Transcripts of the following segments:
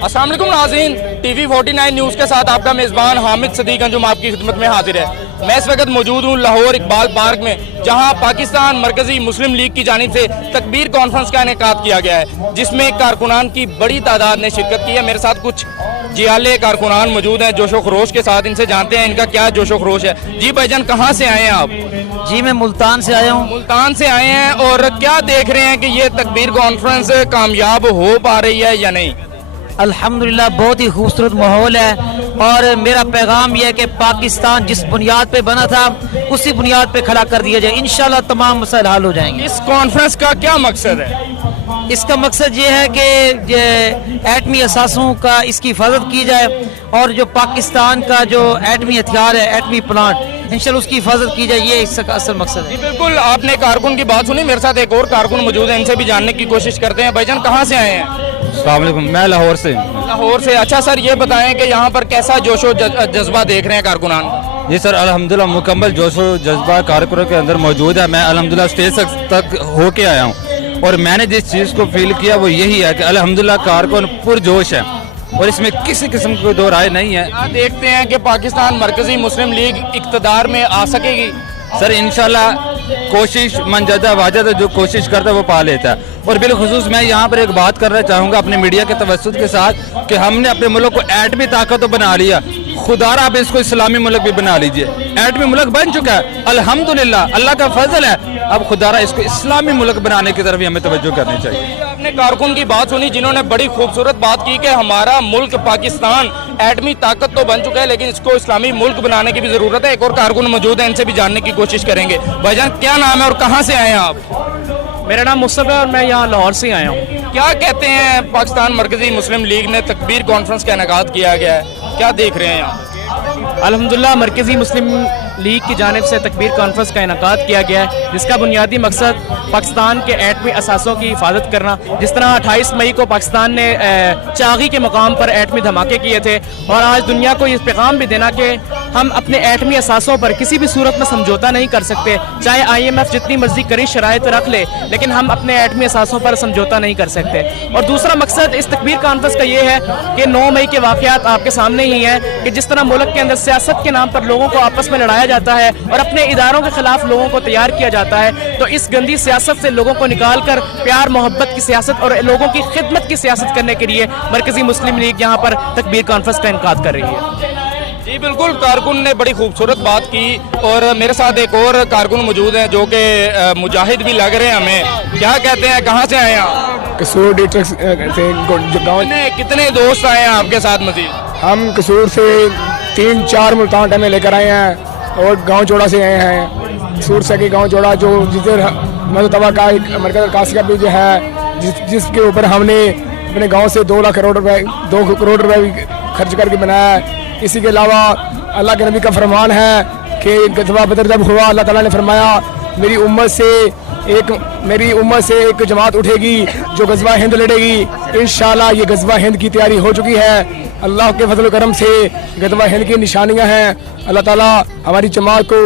अस्सलाम वालेकुम नाज़रीन, TV 49 न्यूज़ के साथ आपका मेज़बान हामिद सदीक अंजुम आपकी खिदमत में हाजिर है। मैं इस वक्त मौजूद हूँ लाहौर इकबाल पार्क में, जहाँ पाकिस्तान मरकज़ी मुस्लिम लीग की जानिब से तकबीर कॉन्फ्रेंस का इनेकाद किया गया है, जिसमें कारकुनान की बड़ी तादाद ने शिरकत की है। मेरे साथ कुछ जियाले कारकुनान मौजूद हैं जोशो खरोश के साथ, इनसे जानते हैं इनका क्या जोशो खरोश है। जी भाईजान, कहाँ से आए हैं आप? जी मैं मुल्तान से आया हूँ। मुल्तान से आए हैं, और क्या देख रहे हैं कि ये तकबीर कॉन्फ्रेंस कामयाब हो पा रही है या नहीं? अल्हम्दुलिल्लाह बहुत ही खूबसूरत माहौल है, और मेरा पैगाम यह है कि पाकिस्तान जिस बुनियाद पे बना था उसी बुनियाद पे खड़ा कर दिया जाए। इंशाल्लाह तमाम मसाइल हल हो जाएंगे। इस कॉन्फ्रेंस का क्या मकसद है? इसका मकसद ये है कि एटमी असासों का इसकी हिफाजत की जाए, और जो पाकिस्तान का जो एटमी हथियार है, एटमी प्लांट, इंशाल्लाह उसकी हिफाजत की जाए। ये इसका असल मकसद है। जी बिल्कुल, आपने कारकुन की बात सुनी। मेरे साथ एक और कारकुन मौजूद है, इनसे भी जानने की कोशिश करते हैं। भाईजान, कहाँ से आए हैं? अस्सलाम वालेकुम, मैं लाहौर से। लाहौर से। अच्छा सर, ये बताएं कि यहाँ पर कैसा जोशो जज्बा देख रहे हैं कारकुनान? जी सर, अल्हम्दुलिल्लाह मुकम्मल जोशो जज्बा कारकुनों के अंदर मौजूद है। मैं अल्हम्दुलिल्लाह स्टेज तक होके आया हूँ, और मैंने जिस चीज़ को फील किया वो यही है कि अल्हम्दुलिल्लाह कारकुन पुरजोश है, और इसमें किसी किस्म की कोई दो राय नहीं है। क्या देखते हैं कि पाकिस्तान मरकजी मुस्लिम लीग इक़्तिदार में आ सकेगी? सर इंशाल्लाह कोशिश मनजदा वाजद जो कोशिश करता है वो पा लेता है। और बिलखुसूस मैं यहाँ पर एक बात करना चाहूँगा अपने मीडिया के तवज्जुद के साथ कि हमने अपने मुल्क को एटमी ताकत तो बना लिया, खुदारा आप इसको इस्लामी मुल्क भी बना लीजिए। एटमी मुल्क बन चुका है अल्हम्दुलिल्लाह, अल्लाह का फजल है। अब खुदारा इसको इस्लामी मुल्क बनाने की तरफ भी हमें तवज्जो करनी चाहिए। आपने कारकुन की बात सुनी जिन्होंने बड़ी खूबसूरत बात की कि हमारा मुल्क पाकिस्तान एटमी ताकत तो बन चुका है, लेकिन इसको इस्लामी मुल्क बनाने की भी जरूरत है। एक और कारकुन मौजूद है, इनसे भी जानने की कोशिश करेंगे। भाईजान, क्या नाम है और कहाँ से आए हैं आप? मेरा नाम मुस्तफ़ा है और मैं यहाँ लाहौर से आया हूँ। क्या कहते हैं, पाकिस्तान मरकजी मुस्लिम लीग ने तकबीर कॉन्फ्रेंस का इनेकाद किया गया है, क्या देख रहे हैं यहाँ? अल्हम्दुलिल्लाह मरकज़ी मुस्लिम लीग की जानिब से तकबीर कॉन्फ्रेंस का इनेकाद किया गया है, जिसका बुनियादी मकसद पाकिस्तान के एटमी असासों की हिफाजत करना। जिस तरह 28 मई को पाकिस्तान ने चागी के मकाम पर एटमी धमाके किए थे, और आज दुनिया को ये पैगाम भी देना कि हम अपने एटमी असासों पर किसी भी सूरत में समझौता नहीं कर सकते। चाहे IMF जितनी मर्जी कड़ी शराइत रख ले, लेकिन हम अपने एटमी असासों पर समझौता नहीं कर सकते। और दूसरा मकसद इस तकबीर कॉन्फ्रेंस का ये है कि 9 मई के वाक़यात आपके सामने ही हैं कि जिस तरह मुल्क के अंदर सियासत के नाम पर लोगों को आपस में लड़ाया जाता है और अपने इदारों के खिलाफ लोगों को तैयार किया जाता है, तो इस गंदी सियासत से लोगों को निकाल कर प्यार मोहब्बत की सियासत और लोगों की खिदमत की सियासत करने के लिए मरकजी मुस्लिम लीग यहाँ पर तकबीर कॉन्फ्रेंस का इनेकाद कर रही है। जी बिल्कुल, कारकुन ने बड़ी खूबसूरत बात की, और मेरे साथ एक और कारकुन मौजूद हैं जो कि मुजाहिद भी लग रहे हैं हमें। क्या कहते हैं, कहाँ से आए हैं आप? कसूर डिस्ट्रिक्ट से गाँव। कितने दोस्त आए हैं आपके साथ मजीद? हम कसूर से 3-4 मुल्तान टाइम लेकर आए हैं, और गांव जोड़ा से आए हैं। कसूर से गांव जोड़ा जो जिधर मजतबा का एक मरकज काशी का बीज है, जिसके ऊपर हमने अपने गांव से 2 लाख करोड़ रुपए 2 करोड़ रुपए खर्च करके बनाया है। इसी के अलावा अल्लाह के नबी का फरमान है कि गज़वा बदर जब हुआ, अल्लाह ताला ने फरमाया मेरी उम्मत से एक जमात उठेगी जो गज़वा हिंद लड़ेगी। इंशाल्लाह ये गज़वा हिंद की तैयारी हो चुकी है। अल्लाह के फजल करम से गज़वा हिंद की निशानियां हैं। अल्लाह ताला हमारी जमात को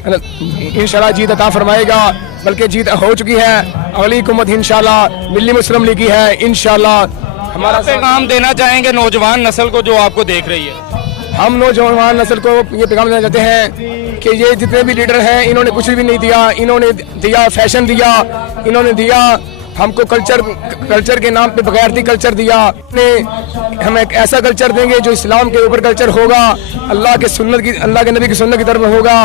इंशाल्लाह जीत अता फरमाएगा, बल्कि जीत हो चुकी है। अगली हुकूमत इंशाल्लाह मिल्ली मुस्लिम लीग की है। इंशाल्लाह हमारा पैगाम देना चाहेंगे नौजवान नस्ल को जो आपको देख रही है? हम नौजवान नस्ल को ये पैगाम देना चाहते हैं कि ये जितने भी लीडर हैं, इन्होंने कुछ भी नहीं दिया। इन्होंने दिया फैशन दिया, इन्होंने दिया हमको कल्चर के नाम पे बगैरती कल्चर दिया। हम एक ऐसा कल्चर देंगे जो इस्लाम के ऊपर कल्चर होगा, अल्लाह के नबी की सुन्नत की तरफ होगा।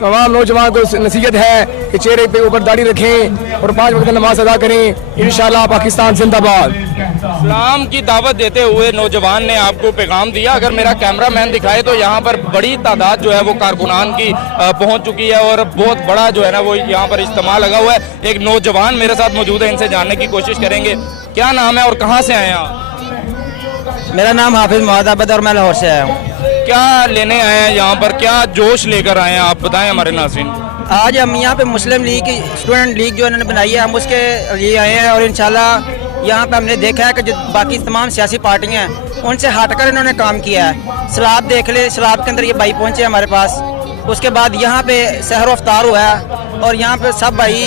तमाम नौजवान को नसीहत है कि चेहरे पे ऊपर दाढ़ी रखें और 5 वक्त नमाज अदा करें। इंशाल्लाह पाकिस्तान जिंदाबाद। इस्लाम की दावत देते हुए नौजवान ने आपको पैगाम दिया। अगर मेरा कैमरा मैन दिखाए तो यहाँ पर बड़ी तादाद जो है वो कारकुनान की पहुँच चुकी है, और बहुत बड़ा जो है ना वो यहाँ पर इज्तिमा लगा हुआ है। एक नौजवान मेरे साथ मौजूद है, इनसे जानने की कोशिश करेंगे। क्या नाम है और कहाँ से आए हैं आप? मेरा नाम हाफिज मोहम्मद और मैं लाहौर से आया हूँ। क्या लेने आए हैं यहाँ पर, क्या जोश लेकर आए हैं आप बताएं हमारे नाज़रीन। आज हम यहाँ पे मुस्लिम लीग की स्टूडेंट लीग जो इन्होंने बनाई है, हम उसके लिए आए हैं, और इंशाल्लाह यहाँ पे हमने देखा है कि जो बाकी तमाम सियासी पार्टियाँ हैं उनसे हटकर इन्होंने काम किया है। सलाब देख ले, सलाब के अंदर ये भाई पहुँचे हमारे पास। उसके बाद यहाँ पे सहर अफ्तार हुआ है, और यहाँ पे सब भाई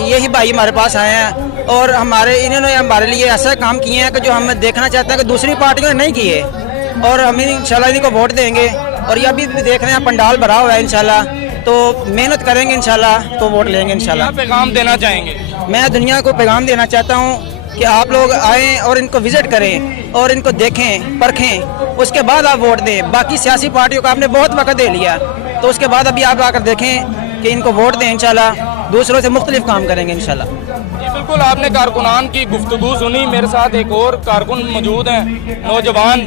यही भाई हमारे पास आए हैं, اور انہوں نے ہمارے لیے ایسا کام کیے ہیں کہ جو ہم دیکھنا چاہتے ہیں کہ دوسری پارٹیوں نے نہیں کیے، اور ہم انشاءاللہ ان کو ووٹ دیں گے، اور یہ ابھی بھی دیکھ رہے ہیں پنڈال بھرا ہوا ہے انشاءاللہ، تو محنت کریں گے انشاءاللہ تو ووٹ لیں گے انشاءاللہ۔ کیا پیغام دینا چاہیں گے؟ میں دنیا کو پیغام دینا چاہتا ہوں کہ آپ لوگ آئیں اور ان کو وزٹ کریں اور ان کو دیکھیں پرکھیں، اس کے بعد آپ ووٹ دیں۔ باقی سیاسی پارٹیوں کو آپ نے بہت وقت دے لیا، تو اس کے بعد ابھی آپ آ کر دیکھیں کہ ان کو ووٹ دیں، انشاءاللہ دوسروں سے مختلف کام کریں گے انشاءاللہ۔ جی بالکل، آپ نے کارکنان کی گفتگو سنی، میرے ساتھ ایک اور کارکن موجود ہیں، نوجوان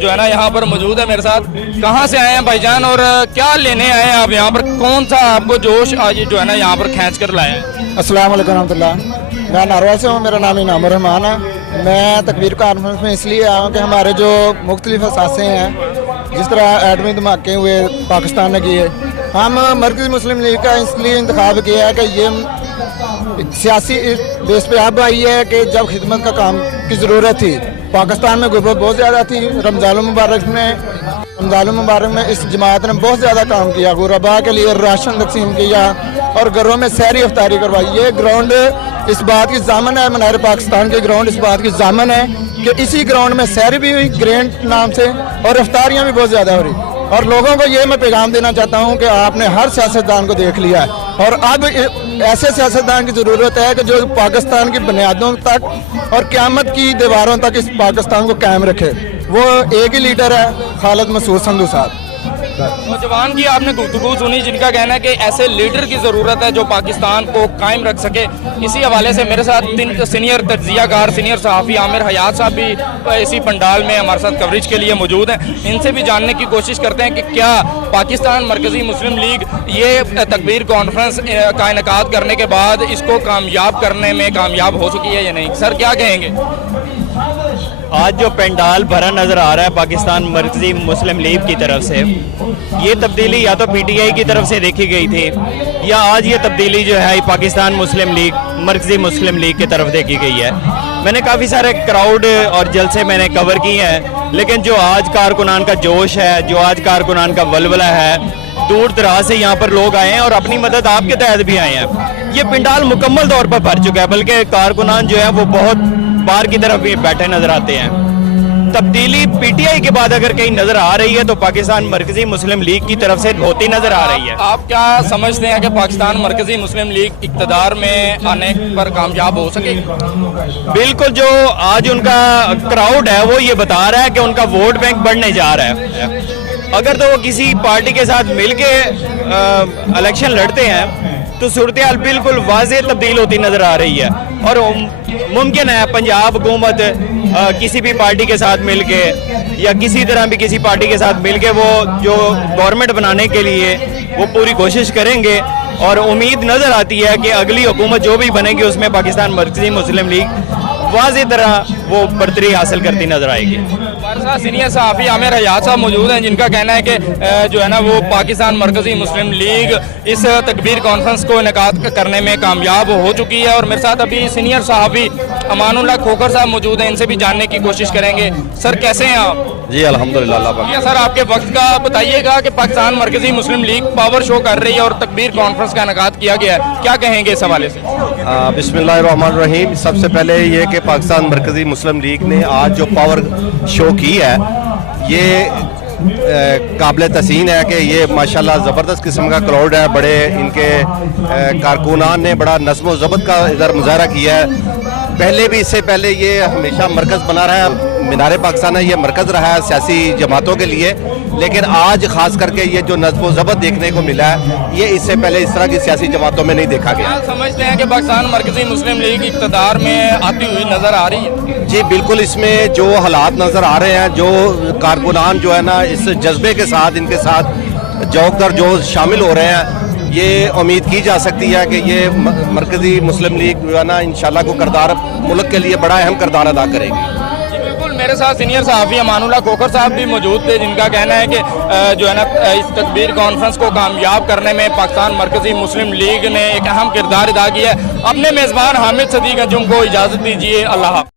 جو ہے نا یہاں پر موجود ہے میرے ساتھ۔ کہاں سے آئے ہیں بھائی جان اور کیا لینے آئے ہیں آپ یہاں پر؟ کون سا آپ کو جوش آج جو ہے نا یہاں پر کھینچ کر لایا ہے؟ السلام علیکم ورحمۃ اللہ، میں ناروا سے ہوں، میرا نام انعام الرحمان ہے۔ میں تکبیر کانفرنس میں اس لیے آیا ہوں کہ ہمارے جو مختلف اثاثے ہیں، جس طرح ایٹمی دھماکے ہوئے پاکستان نے کیے، ہم مرکزی مسلم لیگ کا اس لیے انتخاب کیا ہے کہ یہ سیاسی بیس پہ اب آئی ہے کہ جب خدمت کا کام کی ضرورت تھی، پاکستان میں غربت بہت زیادہ تھی، رمضان المبارک میں اس جماعت نے بہت زیادہ کام کیا، غربا کے لیے راشن تقسیم کیا اور گھروں میں سحری افطاری کروائی۔ یہ گراؤنڈ اس بات کی ضامن ہے، منار پاکستان کے گراؤنڈ اس بات کی ضامن ہے کہ اسی گراؤنڈ میں سحری بھی ہوئی گرینٹ نام سے، اور افطاریاں بھی بہت زیادہ ہو رہی۔ اور لوگوں کو یہ میں پیغام دینا چاہتا ہوں کہ آپ نے ہر سیاستدان کو دیکھ لیا ہے، اور اب ایسے سیاستدان کی ضرورت ہے کہ جو پاکستان کی بنیادوں تک اور قیامت کی دیواروں تک اس پاکستان کو قائم رکھے۔ وہ ایک ہی لیڈر ہے، خالد مسعود سندھو صاحب۔ نوجوان کی آپ نے گفتگو سنی، جن کا کہنا ہے کہ ایسے لیڈر کی ضرورت ہے جو پاکستان کو قائم رکھ سکے۔ اسی حوالے سے میرے ساتھ سینئر تجزیہ کار، سینئر صحافی عامر حیات صاحب بھی اسی پنڈال میں ہمارے ساتھ کوریج کے لیے موجود ہیں۔ ان سے بھی جاننے کی کوشش کرتے ہیں کہ کیا پاکستان مرکزی مسلم لیگ یہ تکبیر کانفرنس کا انعقاد کرنے کے بعد اس کو کامیاب کرنے میں کامیاب ہو چکی ہے یا نہیں۔ سر کیا کہیں گے؟ آج جو پنڈال بھرا نظر آ رہا ہے پاکستان مرکزی مسلم لیگ کی طرف سے، یہ تبدیلی یا تو پی ٹی آئی کی طرف سے دیکھی گئی تھی، یا آج یہ تبدیلی جو ہے پاکستان مسلم لیگ مرکزی مسلم لیگ کی طرف دیکھی گئی ہے۔ میں نے کافی سارے کراؤڈ اور جلسے میں نے کور کیے ہیں، لیکن جو آج کارکنان کا جوش ہے، جو آج کارکنان کا ولولہ ہے، دور دراز سے یہاں پر لوگ آئے ہیں اور اپنی مدد آپ کے تحت بھی آئے ہیں۔ یہ پنڈال مکمل طور پر بھر چکا ہے، بلکہ کارکنان جو ہے وہ بہت بار کی طرف بھی بیٹھے نظر آتے ہیں۔ تبدیلی پی ٹی آئی کے بعد اگر کہیں نظر آ رہی ہے تو پاکستان مرکزی مسلم لیگ کی طرف سے ہوتی نظر آ رہی ہے۔ آپ کیا سمجھتے ہیں کہ پاکستان مرکزی مسلم لیگ اقتدار میں آنے پر کامیاب ہو سکے گی؟ بالکل، جو آج ان کا کراؤڈ ہے وہ یہ بتا رہا ہے کہ ان کا ووٹ بینک بڑھنے جا رہا ہے۔ اگر تو وہ کسی پارٹی کے ساتھ مل کے الیکشن لڑتے ہیں تو صورتحال بالکل واضح تبدیل ہوتی نظر آ رہی ہے، اور ممکن ہے پنجاب حکومت کسی بھی پارٹی کے ساتھ مل کے یا کسی طرح بھی کسی پارٹی کے ساتھ مل کے وہ جو گورنمنٹ بنانے کے لیے وہ پوری کوشش کریں گے، اور امید نظر آتی ہے کہ اگلی حکومت جو بھی بنے گی اس میں پاکستان مرکزی مسلم لیگ واضح طرح وہ برتری حاصل کرتی نظر آئے گی۔ ہمارے ساتھ سینئر صحافی عامر حیات صاحب موجود ہیں، جن کا کہنا ہے کہ جو ہے نا وہ پاکستان مرکزی مسلم لیگ اس تکبیر کانفرنس کو انعقاد کرنے میں کامیاب ہو چکی ہے، اور میرے ساتھ ابھی سینئر صحافی امان اللہ کھوکھر صاحب موجود ہیں، ان سے بھی جاننے کی کوشش کریں گے۔ سر کیسے ہیں آپ؟ جی الحمدللہ اللہ پاک۔ سر آپ کے وقت کا بتائیے گا کہ پاکستان مرکزی مسلم لیگ پاور شو کر رہی ہے اور تکبیر کانفرنس کا انعقاد کیا گیا ہے، کیا کہیں گے اس حوالے سے؟ بسم اللہ الرحمن الرحیم۔ سب سے پہلے یہ کہ پاکستان مرکزی مسلم لیگ نے آج جو پاور شو کی ہے یہ قابل تحسین ہے کہ یہ ماشاءاللہ زبردست قسم کا کراؤڈ ہے، بڑے ان کے کارکنان نے بڑا نظم و ضبط کا ادھر مظاہرہ کیا ہے۔ پہلے بھی اس سے پہلے یہ ہمیشہ مرکز بنا رہا ہے، مینار پاکستان ہے یہ مرکز رہا ہے سیاسی جماعتوں کے لیے، لیکن آج خاص کر کے یہ جو نظم و ضبط دیکھنے کو ملا ہے یہ اس سے پہلے اس طرح کی سیاسی جماعتوں میں نہیں دیکھا گیا۔ سمجھتے ہیں کہ پاکستان مرکزی مسلم لیگ اقتدار میں آتی ہوئی نظر آ رہی ہے؟ جی بالکل، اس میں جو حالات نظر آ رہے ہیں، جو کارکنان جو ہے نا اس جذبے کے ساتھ ان کے ساتھ جوک در جو شامل ہو رہے ہیں، یہ امید کی جا سکتی ہے کہ یہ مرکزی مسلم لیگ جو ہے نا انشاءاللہ کو کردار ملک کے لیے بڑا اہم کردار ادا کرے گی۔ بالکل، میرے ساتھ سینئر صحافی امان اللہ کھوکھر صاحب بھی موجود تھے، جن کا کہنا ہے کہ جو ہے نا اس تکبیر کانفرنس کو کامیاب کرنے میں پاکستان مرکزی مسلم لیگ نے ایک اہم کردار ادا کیا ہے۔ اپنے میزبان حامد صدیق انجم کو اجازت دیجیے، اللہ حافظ۔